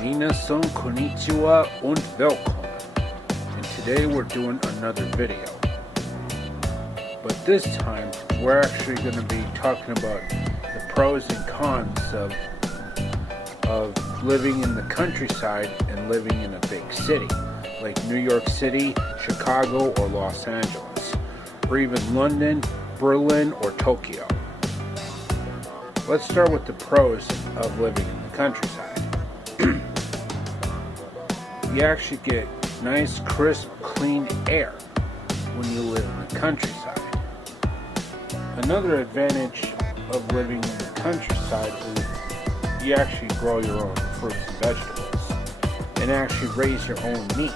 Minasan konnichiwa und willkommen. And today we're doing another video. But this time we're actually going to be talking about the pros and cons of living in the countryside and living in a big city, like New York City, Chicago, or Los Angeles, or even London, Berlin, or Tokyo. Let's start with the pros of living in the countryside. You actually get nice, crisp, clean air when you live in the countryside. Another advantage of living in the countryside is you actually grow your own fruits and vegetables and actually raise your own meat.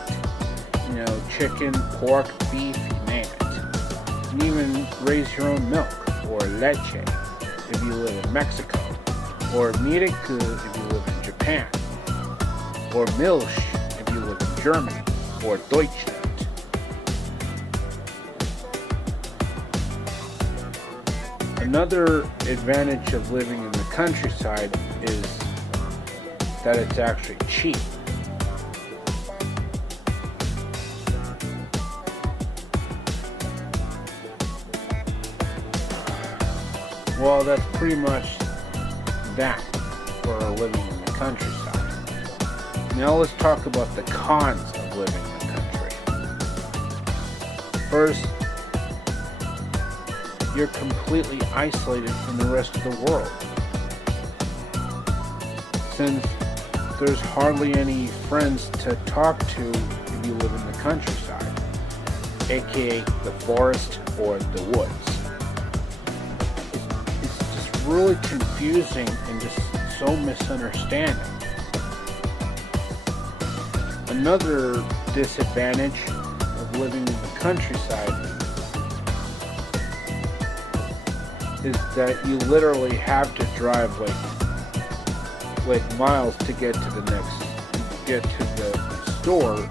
You know, chicken, pork, beef, you name it. And even raise your own milk, or leche if you live in Mexico, or mireku if you live in Japan, or milch if you live in Germany, or Deutschland. Another advantage of living in the countryside is that it's actually cheap. Well, that's pretty much that for living in the countryside. Now let's talk about the cons of living in the country. First, you're completely isolated from the rest of the world, since there's hardly any friends to talk to if you live in the countryside, aka the forest or the woods. It's just really confusing and just so misunderstanding. Another disadvantage of living in the countryside is that you literally have to drive like miles to get to the store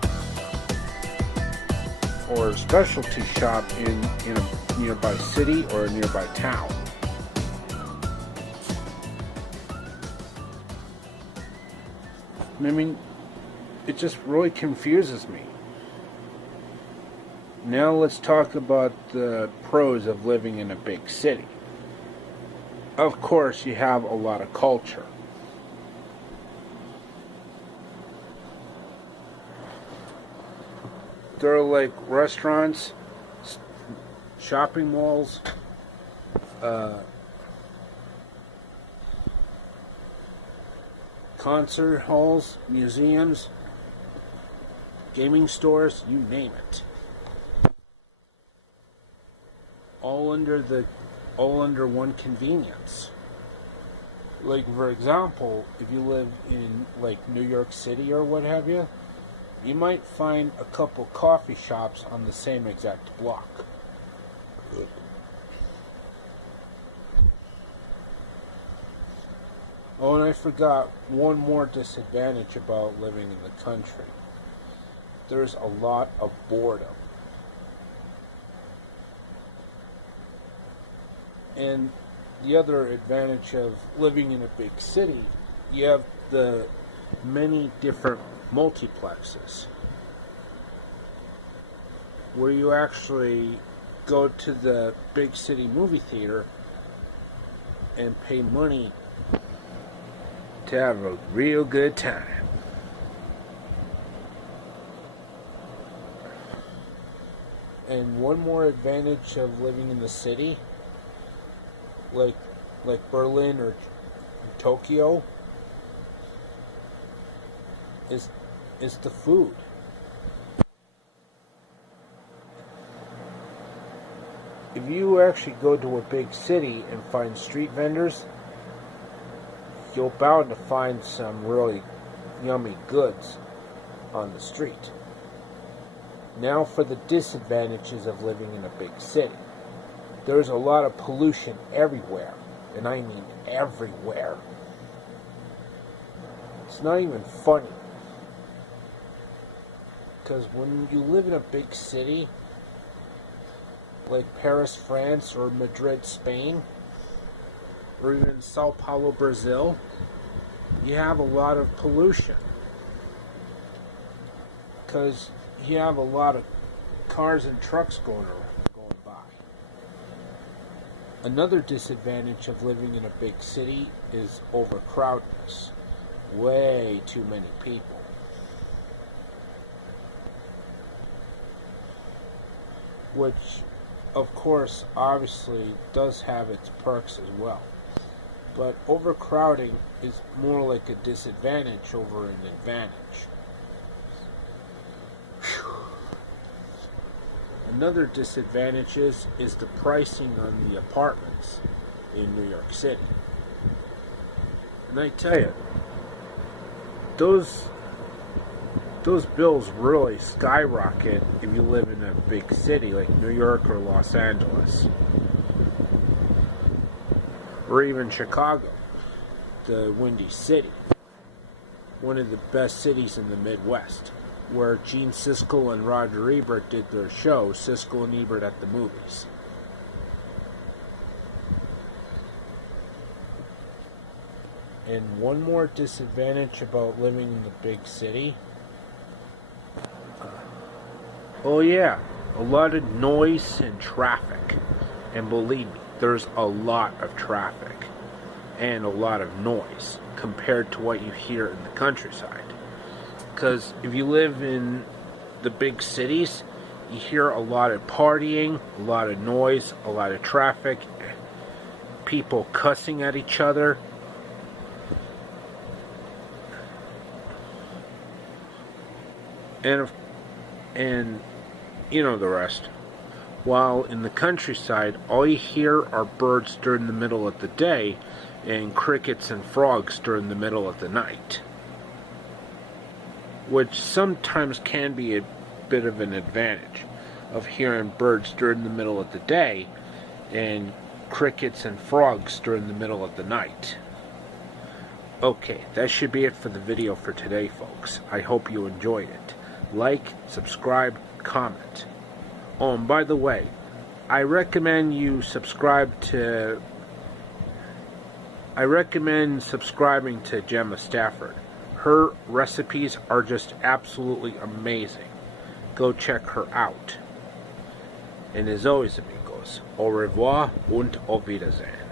or specialty shop in a nearby city or a nearby town. I mean, it just really confuses me. Now let's talk about the pros of living in a big city. Of course, you have a lot of culture. There are like restaurants, shopping malls, concert halls, museums, gaming stores, you name it. All under one convenience. Like, for example, if you live in like New York City or what have you, you might find a couple coffee shops on the same exact block. Oh, and I forgot one more disadvantage about living in the country. There's a lot of boredom. And the other advantage of living in a big city, you have the many different multiplexes where you actually go to the big city movie theater and pay money to have a real good time. And one more advantage of living in the city, like Berlin or Tokyo, is the food. If you actually go to a big city and find street vendors, you're bound to find some really yummy goods on the street. Now for the disadvantages of living in a big city. There's a lot of pollution everywhere, and I mean everywhere. It's not even funny. Because when you live in a big city, like Paris, France, or Madrid, Spain, or even Sao Paulo, Brazil, you have a lot of pollution. because you have a lot of cars and trucks going by. Another disadvantage of living in a big city is overcrowdedness. Way too many people. Which, of course, obviously does have its perks as well. But overcrowding is more like a disadvantage over an advantage. Another disadvantage is the pricing on the apartments in New York City. And I tell you, those bills really skyrocket if you live in a big city like New York or Los Angeles. Or even Chicago, the Windy City, one of the best cities in the Midwest, where Gene Siskel and Roger Ebert did their show, Siskel and Ebert at the Movies. And one more disadvantage about living in the big city. Oh yeah, a lot of noise and traffic. And believe me, there's a lot of traffic and a lot of noise compared to what you hear in the countryside. Because if you live in the big cities, you hear a lot of partying, a lot of noise, a lot of traffic, people cussing at each other. And you know the rest. While in the countryside, all you hear are birds during the middle of the day and crickets and frogs during the middle of the night. Which sometimes can be a bit of an advantage of hearing birds during the middle of the day and crickets and frogs during the middle of the night. Okay, that should be it for the video for today, folks. I hope you enjoyed it. Like, subscribe, comment. Oh, and by the way, I recommend subscribing to Gemma Stafford. Her recipes are just absolutely amazing. Go check her out. And as always, amigos, au revoir und auf Wiedersehen.